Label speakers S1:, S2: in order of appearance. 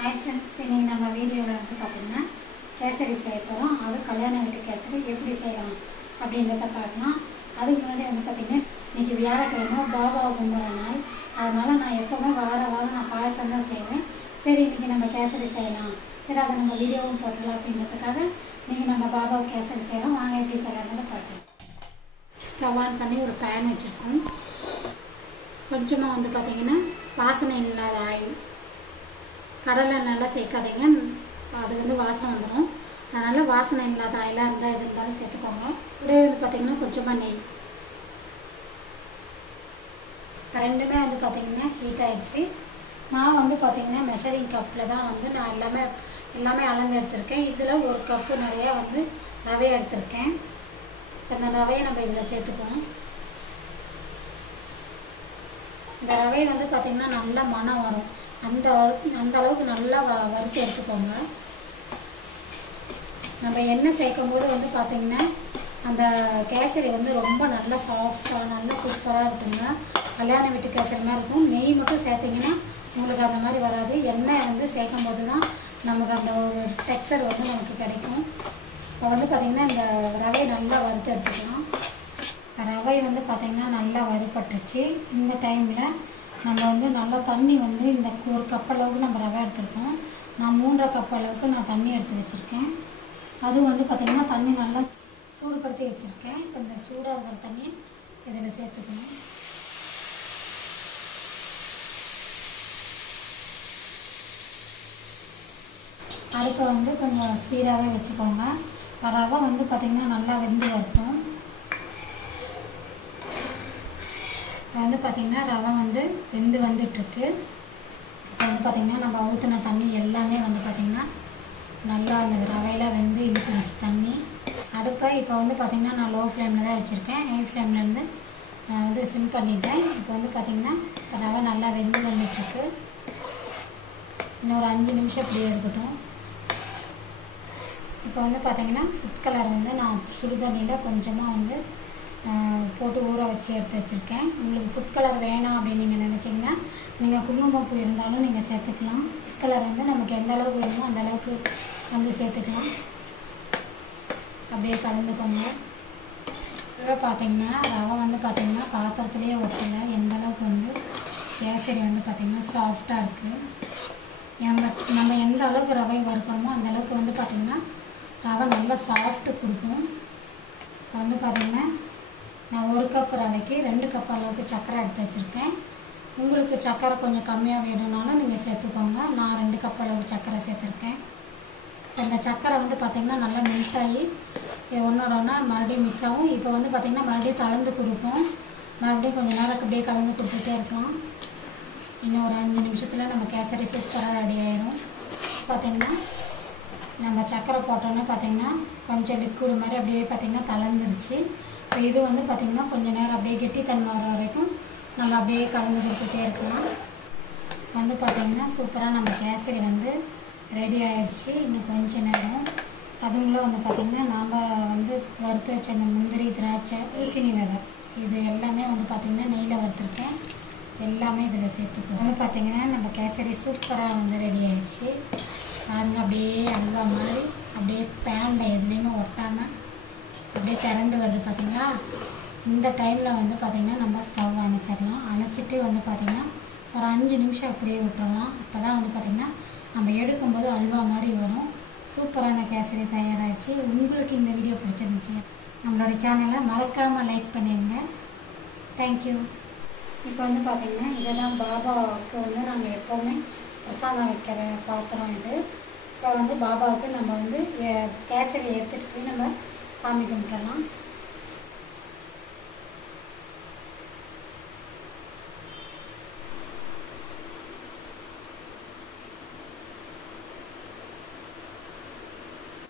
S1: Hi friends இன்றைக்கி நம்ம வீடியோவில் வந்து பார்த்திங்கன்னா கேசரி செய்ய போகிறோம் அது கல்யாண வீட்டு கேசரி எப்படி செய்யலாம் அப்படின்றத பார்க்கலாம். அதுக்கு முன்னாடி வந்து பார்த்திங்கன்னா இன்றைக்கி வியாழக்கிழமை பாபாவை கும்புற நாள். அதனால் நான் எப்போவுமே வார வாரம் நான் பாயசம் தான் செய்வேன். சரி இன்றைக்கி நம்ம கேசரி செய்யலாம். சரி அதை நம்ம வீடியோவும் போட்டலாம் அப்படின்றதுக்காக இன்றைக்கி நம்ம பாபாவை கேசரி செய்கிறோம் வாங்க எப்படி செய்யலாம்னு பார்க்கலாம். ஸ்டவ் ஆன் பண்ணி ஒரு பேன் வச்சுருக்கோம். கொஞ்சமாக வந்து பார்த்திங்கன்னா வாசனை இல்லாத ஆயில் கடலை நல்லா சேர்க்காதீங்க. அது வந்து வாசனை வந்துடும் அதனால் வாசனை இல்லாத ஆயிலாக இருந்தால் எது இருந்தாலும் சேர்த்துக்கோங்க. இப்படியே வந்து பார்த்திங்கன்னா கொஞ்சமாக நெய். ரெண்டுமே வந்து பார்த்திங்கன்னா ஹீட் ஆகிடுச்சு நான் வந்து பார்த்திங்கன்னா மெஷரிங் கப்பில் தான் வந்து நான் எல்லாமே எல்லாமே அளந்து எடுத்திருக்கேன். இதில் ஒரு கப்பு நிறையா வந்து நவையை எடுத்திருக்கேன். இப்போ இந்த ரவையை நம்ம இதில் சேர்த்துக்கணும் இந்த ரவை வந்து பார்த்திங்கன்னா நல்லா மனம் வரும். அந்த அளவுக்கு அந்த அளவுக்கு நல்லா வ வறுத்து எடுத்துக்கோங்க. நம்ம எண்ணெய் சேர்க்கும் போது வந்து பார்த்திங்கன்னா அந்த கேசரி வந்து ரொம்ப நல்லா சாஃப்டாக நல்லா சூப்பராக இருக்குங்க. கல்யாண வீட்டு கேசரி மாதிரி இருக்கும். நெய் மட்டும் சேர்த்திங்கன்னா உங்களுக்கு அந்த மாதிரி வராது. எண்ணெய் வந்து சேர்க்கும் போது தான் நமக்கு அந்த ஒரு டெக்ஸ்சர் வந்து நமக்கு கிடைக்கும். இப்போ வந்து பார்த்திங்கன்னா இந்த ரவையை நல்லா வறுத்து எடுத்துக்கலாம். ரவை வந்து பார்த்திங்கன்னா நல்லா வறுபட்டுருச்சு. இந்த டைமில் நம்ம வந்து நல்லா தண்ணி வந்து இந்த ஒரு கப் அளவுக்கு நம்ம ரவை எடுத்துருக்கோம். நான் மூன்றரை கப் அளவுக்கு நான் தண்ணி எடுத்து வச்சுருக்கேன். அதுவும் வந்து பார்த்திங்கன்னா தண்ணி நல்லா சூடுபடுத்தி வச்சுருக்கேன். இப்போ இந்த சூடாக இருக்கிற தண்ணி இதில் சேர்த்துக்கணும். அடுப்பை வந்து கொஞ்சம் ஸ்பீடாகவே வச்சுக்கோங்க. ரவை வந்து பார்த்திங்கன்னா நல்லா வெந்து வரட்டும். இப்போ வந்து பார்த்திங்கன்னா ரவை வந்து வெந்து வந்துட்டுருக்கு. இப்போ வந்து பார்த்திங்கன்னா நம்ம ஊற்றின தண்ணி எல்லாமே வந்து பார்த்திங்கன்னா நல்லா அந்த ரவையில் வெந்து இழுத்துருச்சு தண்ணி. அடுப்பை இப்போ வந்து பார்த்திங்கன்னா நான் லோ ஃப்ளேமில் தான் வச்சுருக்கேன். ஹை ஃப்ளேம்லேருந்து நான் வந்து சிம் பண்ணிட்டேன். இப்போ வந்து பார்த்திங்கன்னா இப்போ ரவை நல்லா வெந்து வந்துட்டுருக்கு. இன்னும் ஒரு அஞ்சு நிமிஷம் இப்படியே இருக்கட்டும். இப்போ வந்து பார்த்திங்கன்னா ஃபுட் கலர் வந்து நான் சுடுதண்ணியில் கொஞ்சமாக வந்து போட்டு ஊற வச்சு எடுத்து வச்சுருக்கேன். உங்களுக்கு ஃபுட் கலர் வேணாம் அப்படின்னு நீங்கள் நினச்சிங்கன்னா நீங்கள் குங்குமப்பூ இருந்தாலும் நீங்கள் சேர்த்துக்கலாம். ஃபுட் கலர் வந்து நமக்கு எந்த அளவுக்கு வேணுமோ அந்த அளவுக்கு வந்து சேர்த்துக்கலாம். அப்படியே கலந்துக்கோங்க. இப்போ பார்த்தீங்கன்னா ரவை வந்து பார்த்திங்கன்னா பாத்திரத்துலேயே ஒட்டலை. எந்த அளவுக்கு வந்து கேசரி வந்து பார்த்திங்கன்னா சாஃப்டாக இருக்குது நம்ம நம்ம எந்த அளவுக்கு ரவை வறுக்கணுமோ அந்த அளவுக்கு வந்து பார்த்திங்கன்னா ரவை நல்லா சாஃப்ட்டு கொடுக்கும். இப்போ வந்து பார்த்திங்கன்னா நான் ஒரு கப் ரவைக்கு ரெண்டு கப் அளவுக்கு சர்க்கரை எடுத்து வச்சுருக்கேன். உங்களுக்கு சர்க்கரை கொஞ்சம் கம்மியாக வேணும்னாலும் நீங்கள் சேர்த்துக்கோங்க. நான் ரெண்டு கப் அளவுக்கு சர்க்கரை சேர்த்துருக்கேன். இப்போ இந்த சர்க்கரை வந்து பார்த்திங்கன்னா நல்லா மெல்ட் ஆகி ஒன்றோட ஒன்றா மறுபடியும் மிக்ஸ் ஆகும். இப்போ வந்து பார்த்திங்கன்னா மறுபடியும் கலந்து கொடுப்போம். மறுபடியும் கொஞ்சம் நேரம் அப்படியே கலந்து கொடுத்துட்டே இருக்கலாம். இன்னும் ஒரு அஞ்சு நிமிஷத்தில் நம்ம கேசரி சூப்பராக ரெடி ஆயிரும். பார்த்திங்கன்னா நம்ம சர்க்கரை போட்டோன்னே பார்த்திங்கன்னா கொஞ்சம் லிக்விட் மாதிரி அப்படியே பார்த்திங்கன்னா தளர்ந்துருச்சு இது வந்து பார்த்திங்கன்னா கொஞ்சம் நேரம் அப்படியே கெட்டித்தன்மை வர வரைக்கும் நம்ம அப்படியே கலந்து கொடுத்துட்டே இருக்கலாம். வந்து பார்த்திங்கன்னா சூப்பராக நம்ம கேசரி வந்து ரெடி ஆயிடுச்சு இன்னும் கொஞ்சம் நேரம். அதுங்களும் வந்து பார்த்திங்கன்னா நாம் வந்து வறுத்து வச்ச அந்த முந்திரி திராட்சை ஊசினி விதை இது எல்லாமே வந்து பார்த்திங்கன்னா நெய்யில் வறுத்துருக்கேன். எல்லாமே இதில் சேர்த்துக்கணும் வந்து பார்த்திங்கன்னா நம்ம கேசரி சூப்பராக வந்து ரெடி ஆயிடுச்சு பாருங்க அப்படியே அல்வா மாதிரி அப்படியே பேனில் எதுலேயுமே ஒட்டாமல் அப்படியே திரண்டு வருது பார்த்திங்களா? இந்த டைமில் வந்து பார்த்திங்கன்னா நம்ம ஸ்டவ் அணைச்சிடலாம். அணைச்சிட்டு வந்து பார்த்திங்கன்னா ஒரு அஞ்சு நிமிஷம் அப்படியே விட்டுறலாம். அப்போ தான் வந்து பார்த்திங்கன்னா நம்ம எடுக்கும்போது அல்வா மாதிரி வரும். சூப்பரான கேசரி தயாராகிடுச்சு உங்களுக்கு இந்த வீடியோ பிடிச்சிருந்துச்சு நம்மளோட சேனலை மறக்காமல் லைக் பண்ணிடுங்க தேங்க்யூ இப்போ வந்து பார்த்திங்கன்னா இதெல்லாம் பாபாவுக்கு வந்து நாங்கள் எப்போவுமே பிரசாதம் வைக்கிற பாத்திரம் இது. இப்போ வந்து பாபாவுக்கு நம்ம வந்து கேசரி எடுத்துகிட்டு போய் நம்ம சாமி கும்பிட்றலாம்